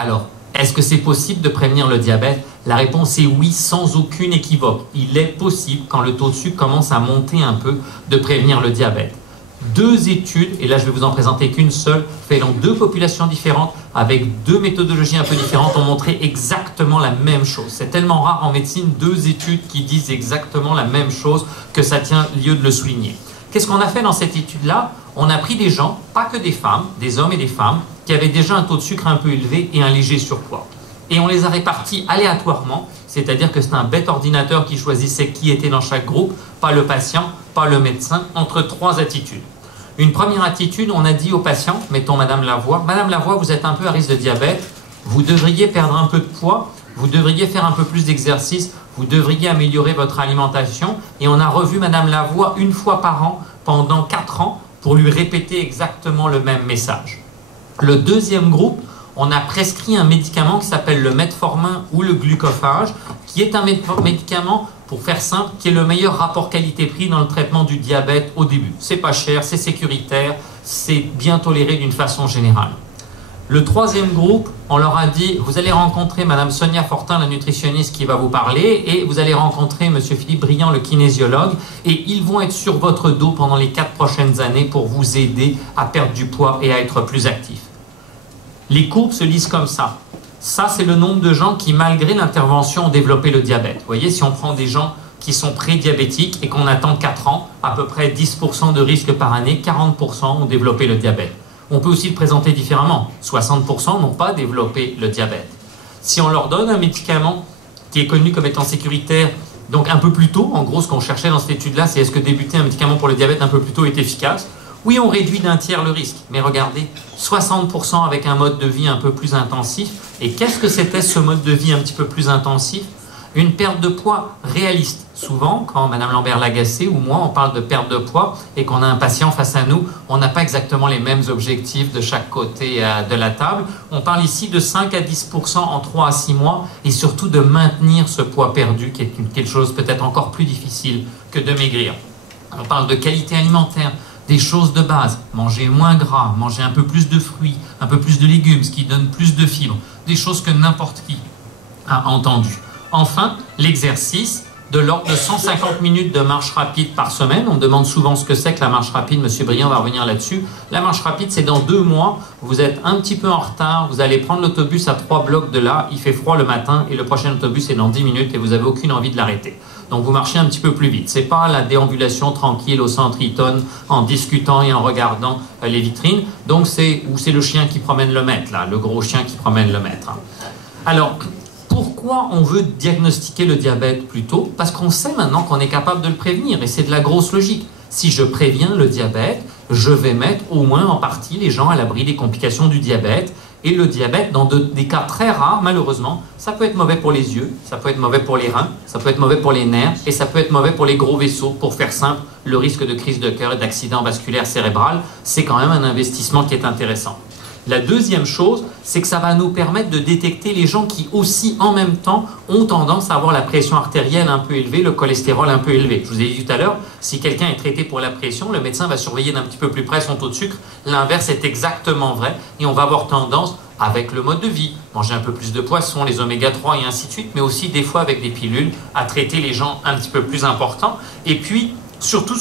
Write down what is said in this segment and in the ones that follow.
Alors, est-ce que c'est possible de prévenir le diabète? La réponse est oui, sans aucune équivoque. Il est possible, quand le taux de sucre commence à monter un peu, de prévenir le diabète. Deux études, et là je vais vous en présenter qu'une seule, faites dans deux populations différentes, avec deux méthodologies un peu différentes, ont montré exactement la même chose. C'est tellement rare en médecine, deux études qui disent exactement la même chose, que ça tient lieu de le souligner. Qu'est-ce qu'on a fait dans cette étude-là? On a pris des gens, pas que des femmes, des hommes et des femmes, qui avaient déjà un taux de sucre un peu élevé et un léger surpoids. Et on les a répartis aléatoirement, c'est-à-dire que c'est un bête ordinateur qui choisissait qui était dans chaque groupe, pas le patient, pas le médecin, entre trois attitudes. Une première attitude, on a dit au patient, mettons Madame Lavoie, Madame Lavoie, vous êtes un peu à risque de diabète, vous devriez perdre un peu de poids, vous devriez faire un peu plus d'exercice, vous devriez améliorer votre alimentation. Et on a revu Madame Lavoie une fois par an pendant 4 ans pour lui répéter exactement le même message. Le deuxième groupe, on a prescrit un médicament qui s'appelle le metformin ou le glucophage, qui est un médicament, pour faire simple, qui est le meilleur rapport qualité-prix dans le traitement du diabète au début. C'est pas cher, c'est sécuritaire, c'est bien toléré d'une façon générale. Le troisième groupe, on leur a dit, vous allez rencontrer Madame Sonia Fortin, la nutritionniste qui va vous parler, et vous allez rencontrer Monsieur Philippe Briand, le kinésiologue, et ils vont être sur votre dos pendant les 4 prochaines années pour vous aider à perdre du poids et à être plus actif. Les courbes se lisent comme ça. Ça, c'est le nombre de gens qui, malgré l'intervention, ont développé le diabète. Vous voyez, si on prend des gens qui sont prédiabétiques et qu'on attend 4 ans, à peu près 10% de risque par année, 40% ont développé le diabète. On peut aussi le présenter différemment. 60% n'ont pas développé le diabète. Si on leur donne un médicament qui est connu comme étant sécuritaire, donc un peu plus tôt, en gros, ce qu'on cherchait dans cette étude-là, c'est est-ce que débuter un médicament pour le diabète un peu plus tôt est efficace? Oui, on réduit d'1/3 le risque, mais regardez, 60% avec un mode de vie un peu plus intensif. Et qu'est-ce que c'était ce mode de vie un petit peu plus intensif? Une perte de poids réaliste. Souvent, quand Mme Lambert-Lagacé ou moi, on parle de perte de poids et qu'on a un patient face à nous, on n'a pas exactement les mêmes objectifs de chaque côté de la table. On parle ici de 5 à 10% en 3 à 6 mois et surtout de maintenir ce poids perdu qui est quelque chose peut-être encore plus difficile que de maigrir. On parle de qualité alimentaire, des choses de base, manger moins gras, manger un peu plus de fruits, un peu plus de légumes, ce qui donne plus de fibres, des choses que n'importe qui a entendues. Enfin, l'exercice de l'ordre de 150 minutes de marche rapide par semaine. On me demande souvent ce que c'est que la marche rapide. Monsieur Briand va revenir là-dessus. La marche rapide, c'est dans 2 mois. Vous êtes un petit peu en retard. Vous allez prendre l'autobus à 3 blocs de là. Il fait froid le matin et le prochain autobus est dans 10 minutes et vous n'avez aucune envie de l'arrêter. Donc vous marchez un petit peu plus vite. C'est pas la déambulation tranquille au centre Eaton en discutant et en regardant les vitrines. Donc c'est le chien qui promène le maître, là, le gros chien qui promène le maître. Alors, pourquoi on veut diagnostiquer le diabète plus tôt? Parce qu'on sait maintenant qu'on est capable de le prévenir et c'est de la grosse logique. Si je préviens le diabète, je vais mettre au moins en partie les gens à l'abri des complications du diabète. Et le diabète, dans des cas très rares, malheureusement, ça peut être mauvais pour les yeux, ça peut être mauvais pour les reins, ça peut être mauvais pour les nerfs et ça peut être mauvais pour les gros vaisseaux. Pour faire simple, le risque de crise de cœur et d'accident vasculaire cérébral, c'est quand même un investissement qui est intéressant. La deuxième chose, c'est que ça va nous permettre de détecter les gens qui aussi, en même temps, ont tendance à avoir la pression artérielle un peu élevée, le cholestérol un peu élevé. Je vous ai dit tout à l'heure, si quelqu'un est traité pour la pression, le médecin va surveiller d'un petit peu plus près son taux de sucre. L'inverse est exactement vrai et on va avoir tendance, avec le mode de vie, manger un peu plus de poisson, les oméga 3 et ainsi de suite, mais aussi des fois avec des pilules, à traiter les gens un petit peu plus importants. Et puis, surtout,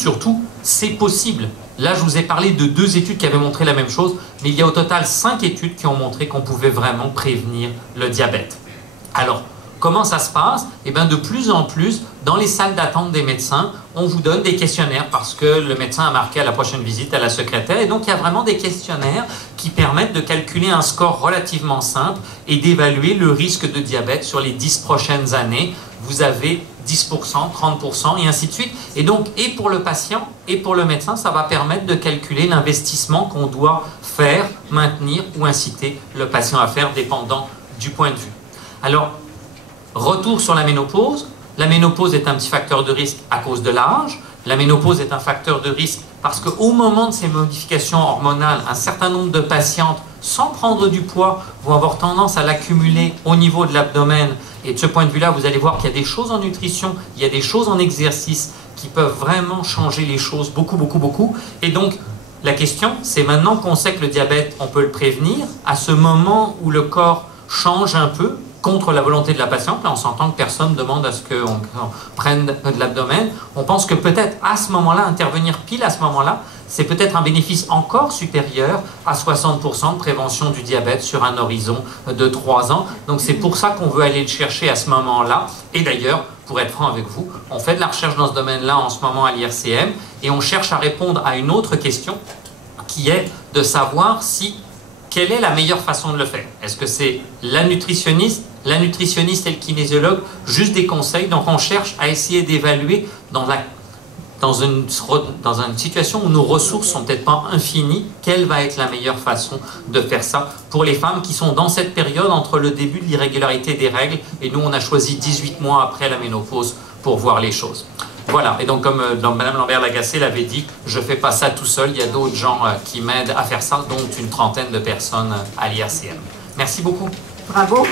c'est possible. Là, je vous ai parlé de 2 études qui avaient montré la même chose, mais il y a au total 5 études qui ont montré qu'on pouvait vraiment prévenir le diabète. Alors, comment ça se passe? Eh bien, de plus en plus, dans les salles d'attente des médecins, on vous donne des questionnaires parce que le médecin a marqué à la prochaine visite à la secrétaire. Et donc, il y a vraiment des questionnaires qui permettent de calculer un score relativement simple et d'évaluer le risque de diabète sur les 10 prochaines années. Vous avez 10%, 30% et ainsi de suite. Et donc, et pour le patient et pour le médecin, ça va permettre de calculer l'investissement qu'on doit faire, maintenir ou inciter le patient à faire, dépendant du point de vue. Alors, retour sur la ménopause. La ménopause est un petit facteur de risque à cause de l'âge. La ménopause est un facteur de risque parce qu'au moment de ces modifications hormonales, un certain nombre de patientes, sans prendre du poids, vont avoir tendance à l'accumuler au niveau de l'abdomen. Et de ce point de vue-là, vous allez voir qu'il y a des choses en nutrition, il y a des choses en exercice qui peuvent vraiment changer les choses beaucoup. Et donc, la question, c'est maintenant qu'on sait que le diabète, on peut le prévenir, à ce moment où le corps change un peu contre la volonté de la patiente. Là, on s'entend que personne demande à ce qu'on prenne de l'abdomen. On pense que peut-être à ce moment-là, intervenir pile à ce moment-là, c'est peut-être un bénéfice encore supérieur à 60% de prévention du diabète sur un horizon de 3 ans. Donc c'est pour ça qu'on veut aller le chercher à ce moment-là. Et d'ailleurs, pour être franc avec vous, on fait de la recherche dans ce domaine-là en ce moment à l'IRCM et on cherche à répondre à une autre question qui est de savoir quelle est la meilleure façon de le faire. Est-ce que c'est la nutritionniste et le kinésiologue, juste des conseils? Donc on cherche à essayer d'évaluer dans une situation où nos ressources sont peut-être pas infinies, quelle va être la meilleure façon de faire ça pour les femmes qui sont dans cette période entre le début de l'irrégularité des règles et nous on a choisi 18 mois après la ménopause pour voir les choses. Voilà, et donc comme Mme Lambert-Lagacé l'avait dit, je ne fais pas ça tout seul, il y a d'autres gens qui m'aident à faire ça, dont une trentaine de personnes à l'IRCM. Merci beaucoup. Bravo.